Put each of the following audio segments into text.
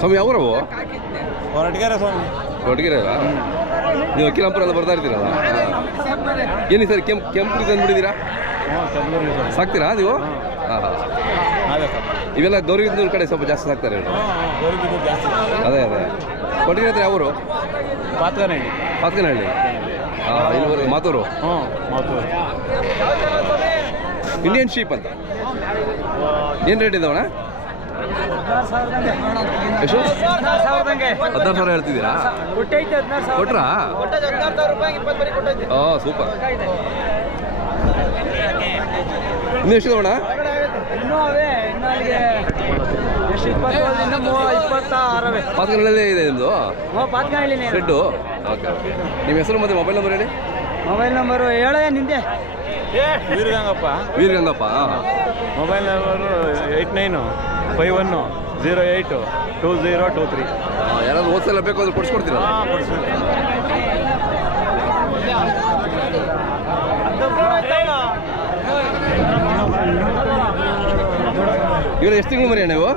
ಸ್ವಾಮಿ ಯಾವರವು? ಹೊರಟಿಗೆರೆ ಸ್ವಾಮಿ. ಹೊರಟಿಗೆರೆ ಅಲ್ಲ? ನೀವು ಅಕ್ಕಿಲಾಂಪುರ ಎಲ್ಲ ಬರ್ತಾ ಇರ್ತೀರಲ್ಲ? ಏನಿ ಸರ್ ಕೆಂಪು ತಂದುಬಿಟ್ಟಿದ್ದೀರಾ? ಸಾಕ್ತೀರಾ ನೀವು? ಹಾಂ ಹಾಂ. ಇವೆಲ್ಲ ಗೌರಿಬಿದನೂರು ಕಡೆ ಸ್ವಲ್ಪ ಜಾಸ್ತಿ ಸಾಕ್ತಾರೆ. ಅದೇ ಅದೇ. ಕೊಟ್ಟಿಗೆ ಹತ್ರ ಯಾವರು? ಪಾತ್ಕನಹಳ್ಳಿ. ಪಾತ್ಕನಹಳ್ಳಿ. ಹಾಂ, ಇಲ್ಲಿವರೆಗೆ ಮಾತೂರು. ಮಾತೂರು. ಇಂಡಿಯನ್ ಶೀಪ್ ಅಂತ ಏನು ರೇಟ್ ಇದ್ದಾವಣ್ಣ? ಎಷ್ಟು? 16,000 ಹೇಳ್ತಿದ್ದೀರಾ? ಕೊಟ್ರಾ? ಹಾಂ, ಸೂಪರ್. ಇನ್ನೂ ಎಷ್ಟು ಇದಾವಣ್ಣ? ಪಾತ್ಕನಹಳ್ಳಿ ಇದೆ ನಿಮ್ಮದು ಶೆಡ್ಡು? Okay okay. ನಿಮ್ಮ ಹೆಸರು ಮತ್ತು ಮೊಬೈಲ್ ನಂಬರ್ ಹೇಳಿ. ಮೊಬೈಲ್ ನಂಬರು ಹೇಳ ನಿಂದೆ. ವೀರಗಂಗಪ್ಪ. ವೀರಗಂಗಪ್ಪ. Mobile number 8951082023. ಯಾರಾದ್ರು ಹೋಲ್ಸೇಲ್ ಬೇಕು ಅಂದ್ರೆ ಕೊಡಿಸ್ಕೊಡ್ತೀರಾ? ಇವಾಗ ಎಷ್ಟು ತಿಂಗಳು ಮರಿ ನೀವು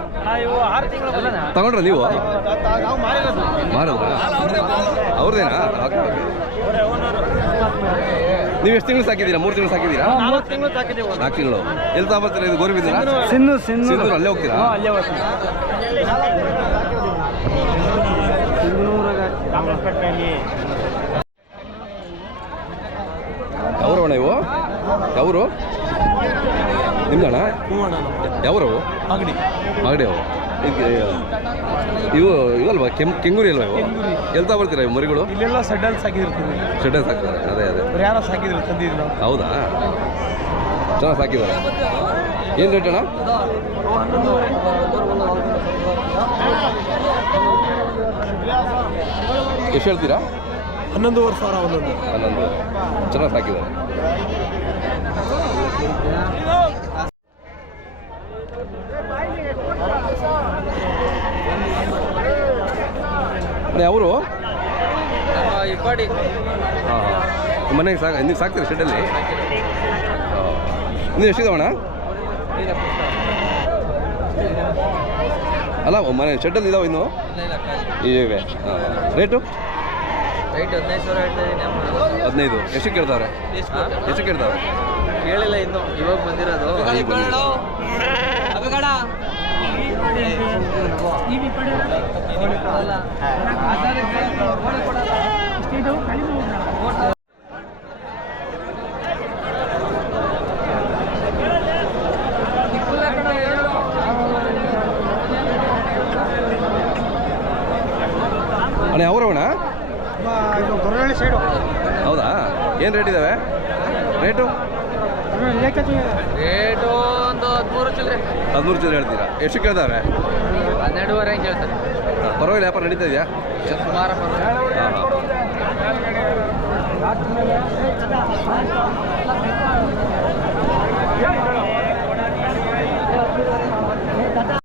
ತಗೊಂಡ್ರ? ನೀವು ಮಾರೋದ್ರಾ? ಅವ್ರದ್ದೇನಾ? Okay okay. ನೀವು ಎಷ್ಟು ತಿಂಗಳು ಸಾಕಿದ್ದೀರಾ? 3 ತಿಂಗಳು ಸಾಕಿದ್ದೀರಾ? 4 ತಿಂಗಳು. ಎಲ್ಲಿ ತಗೊಂಬರ್ತೀರಾ? ಇದು ಗೋರಿಬಿದನೂರಾ? ಸಿಂಧೂರು. ಅಲ್ಲೇ ಹೋಗ್ತೀರಾ? ಯಾವ್ರವಣ್ಣ ಇವು? ಯಾವರು ನಿಮ್ದಣ್ಣ? ಯಾವ್ರವು? ಅಂಗಡಿ ಅವು ಇವು ಇವಲ್ವಾ? ಕೆಂಗೂರಿ ಅಲ್ವಾ ಇವು? ಎಲ್ತಾ ಬರ್ತೀರಾ ಇವು ಮರಿಗಳು? ಇಲ್ಲೆಲ್ಲ ಸೆಡ್ಡಲ್ಲಿ ಸಾಕಿದಿರ್ತೀವಿ. ಶೆಡ್ಡಲ್ಲಿ ಸಾಕ್ತಾರೆ. ಅದೇ ಅದೇ. ಯಾರೋ ಸಾಕಿದ್ರು ತಂದಿದ್ರು. ಹೌದಾ? ಚೆನ್ನಾಗಿ ಸಾಕಿದ್ದಾರೆ. ಏನು ರೇಟ್ ಅಣ್ಣ? ಎಷ್ಟು ಹೇಳ್ತೀರಾ? 11,500. 11. ಚೆನ್ನಾಗಿ ಸಾಕಿದ್ದಾರೆ. ಅವರು ಹಾಂ ಮನೆಗೆ ನೀವು ಸಾಕ್ತೀರಾ ಶೆಡ್ಡಲ್ಲಿ? ನೀವು ಎಷ್ಟಿದಾವಣ್ಣ? ಅಲ್ಲ ಮನೆ ಶೆಡ್ಡಲ್ಲಿ ಇದಾವೆ ಇನ್ನು ಇವೆ. ಹಾಂ. ರೇಟು? 15. ಎಷ್ಟು ಕೇಳ್ತಾವ್ರೆ? ಎಷ್ಟು ಕೇಳ್ತಾವ್ರೆ? ಕೇಳಿಲ್ಲ ಇನ್ನು, ಇವಾಗ ಬಂದಿರೋದು. ಅಣ್ಣ ಯಾವ್ರವಣ್ಣ? ಗೊರವಳ್ಳಿ ಸೈಡು. ಹೌದಾ? ಏನು ರೇಟ್ ಇದ್ದಾವೆ? ರೇಟು ಒಂದು 13 ಚಿಲ್ಲರೆ. 13 ಚಿಲ್ಲರೆ ಹೇಳ್ತೀರಾ? ಎಷ್ಟು ಕೇಳ್ತಾವೆ? 12.5 ಹಿಂಗೆ ಹೇಳ್ತಾರೆ. ಪರವಾಗಿಲ್ಲ, ವ್ಯಾಪಾರ ನಡೀತಾ ಇದೆಯಾ? ಸುಮಾರು. ಹಾಂ ಹಾಂ.